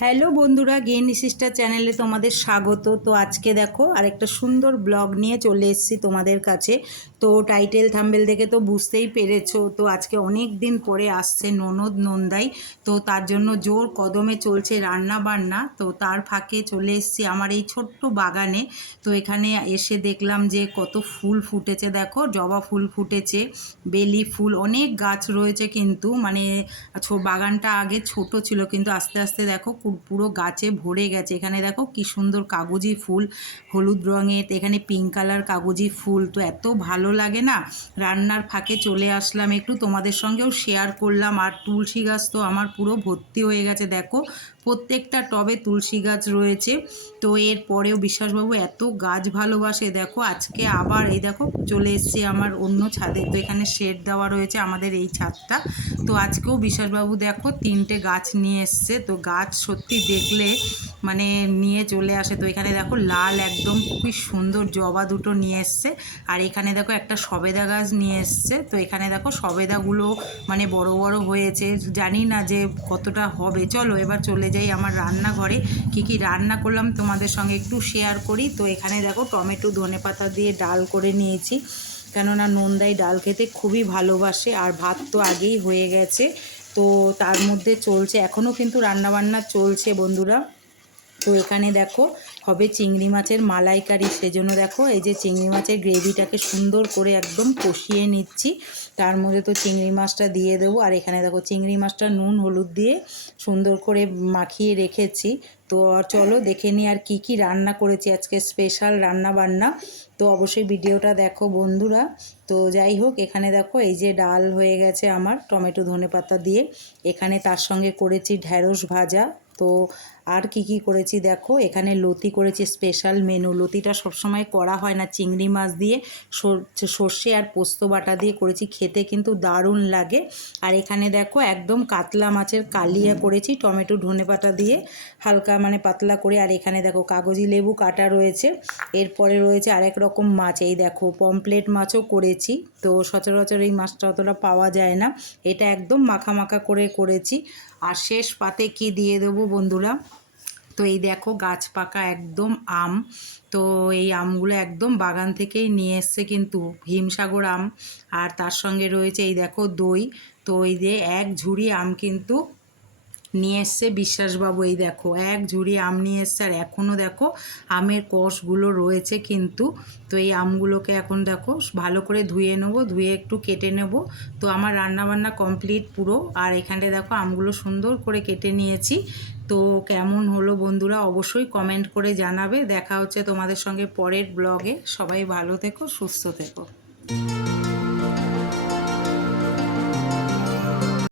Hello বন্ধুরা গেনি sister চ্যানেলে তোমাদের স্বাগত। তো আজকে দেখো আরেকটা সুন্দর ব্লগ নিয়ে চলে এসেছি তোমাদের কাছে। তো টাইটেল থাম্বেল দেখে তো বুঝতেই পেরেছ। তো আজকে অনেক দিন পরে আসছে ননদ নন্দাই। তো তার জন্য জোর কদমে চলছে রান্না বান্না। তো তার ফাঁকে চলে এসেছি আমার এই ছোট্ট বাগানে। তো এখানে এসে দেখলাম যে কত ফুল ফুটেছে দেখো, জবা ফুল ফুটেছে, বেলি ফুল, অনেক গাছ রয়েছে কিন্তু। মানে বাগানটা আগে ছোট ছিল কিন্তু আস্তে আস্তে দেখো পুরো গাছে ভরে গেছে। এখানে দেখো কি সুন্দর কাগজি ফুল, হলুদ রঙের, এখানে পিঙ্ক কালার কাগজি ফুল। তো এত ভালো লাগে না? রান্নার ফাঁকে চলে আসলাম একটু। তোমাদের সঙ্গেও শেয়ার করলাম। আর তুলসী গাছ তো আমার পুরো ভর্তি হয়ে গেছে, দেখো। প্রত্যেকটা টবে তুলসী গাছ রয়েছে। তো এর পরেও বিশ্বাসবাবু এত গাছ ভালোবাসে, দেখো আজকে আবার এই দেখো চলে এসছে আমার অন্য ছাদে। তো এখানে শেড দেওয়া রয়েছে আমাদের এই ছাদটা। তো আজকেও বিশ্বাসবাবু দেখো তিনটে গাছ নিয়ে এসছে। তো গাছ সত্যি দেখলে মানে নিয়ে চলে আসে। তো এখানে দেখো লাল একদম খুবই সুন্দর জবা দুটো নিয়ে এসছে। আর এখানে দেখো একটা সবেদা গাছ নিয়ে এসছে। তো এখানে দেখো সবেদাগুলো মানে বড় বড় হয়েছে। জানি না যে কতটা হবে। চলো এবার চলে যাই আমার রান্নাঘরে। কি কি রান্না করলাম তোমাদের সঙ্গে একটু শেয়ার করি। তো এখানে দেখো টমেটো ধনেপাতা দিয়ে ডাল করে নিয়েছি। কেননা নন্দাই ডাল খেতে খুবই ভালোবাসে আর ভাত তো আগেই হয়ে গেছে। তো তার মধ্যে চলছে এখনও কিন্তু রান্নাবান্না চলছে বন্ধুরা। তো এখানে দেখো হবে চিংড়ি মাছের মালাইকারি সেজন্য দেখো, এই যে চিংড়ি মাছের গ্রেভিটাকে সুন্দর করে একদম কষিয়ে নিচ্ছি। তার মধ্যে তো চিংড়ি মাছটা দিয়ে দেবো। আর এখানে দেখো, চিংড়ি মাছটা নুন, হলুদ দিয়ে সুন্দর করে মাখিয়ে রেখেছি। তো চলো দেখে নিই আর কি কি রান্না করেছি আজকে, স্পেশাল রান্না বান্না তো অবশ্যই ভিডিওটা দেখো বন্ধুরা। তো যাই হোক, এখানে দেখো, এই যে ডাল হয়ে গেছে আমার টমেটো ধনেপাতা দিয়ে। এখানে তার সঙ্গে করেছি ঢ্যাঁড়স ভাজা। তো আর কি কি করেছি দেখো, এখানে লতি করেছি স্পেশাল মেনু লতিটা সবসময় করা হয় না, চিংড়ি মাছ দিয়ে, সর- সর্ষে আর পোস্ত বাটা দিয়ে করেছি। খেতে কিন্তু দারুণ লাগে। আর এখানে দেখো একদম কাতলা মাছের কালিয়া করেছি, টমেটো ধনেপাতা দিয়ে হালকা মানে পাতলা করে। আর এখানে দেখো কাগজি লেবু কাটা রয়েছে। এরপরে রয়েছে আরেক রকম মাছ, এই দেখো পমপ্লেট মাছও করেছি। তো সচরাচর এই মাছটা অতটা পাওয়া যায় না। এটা একদম মাখা মাখা করে করেছি। আর শেষ পাতে কি দিয়ে দেবো বন্ধুরা? তো এই দেখো গাছ পাকা একদম আম। তো এই আমগুলো একদম বাগান থেকেই নিয়ে এসছে কিন্তু হিমসাগর আম। আর তার সঙ্গে রয়েছে এই দেখো দই। তো এই যে এক ঝুড়ি আম কিন্তু নিয়ে এসছে। বিশ্বাসবাবু, এই দেখো, এক ঝুড়ি আম নিয়ে এসছে। আর এখনও দেখো, আমের কষগুলো রয়েছে কিন্তু। তো এই আমগুলোকে এখন দেখো, ভালো করে ধুয়ে নেব, ধুয়ে একটু কেটে নেব। তো আমার রান্নাবান্না কমপ্লিট পুরো। আর এখানে দেখো, আমগুলো সুন্দর করে কেটে নিয়েছি। তো কেমন হলো বন্ধুরা, অবশ্যই কমেন্ট করে জানাবে। দেখা হচ্ছে তোমাদের সঙ্গে পরের ব্লগে। সবাই ভালো থেকো, সুস্থ থেকো।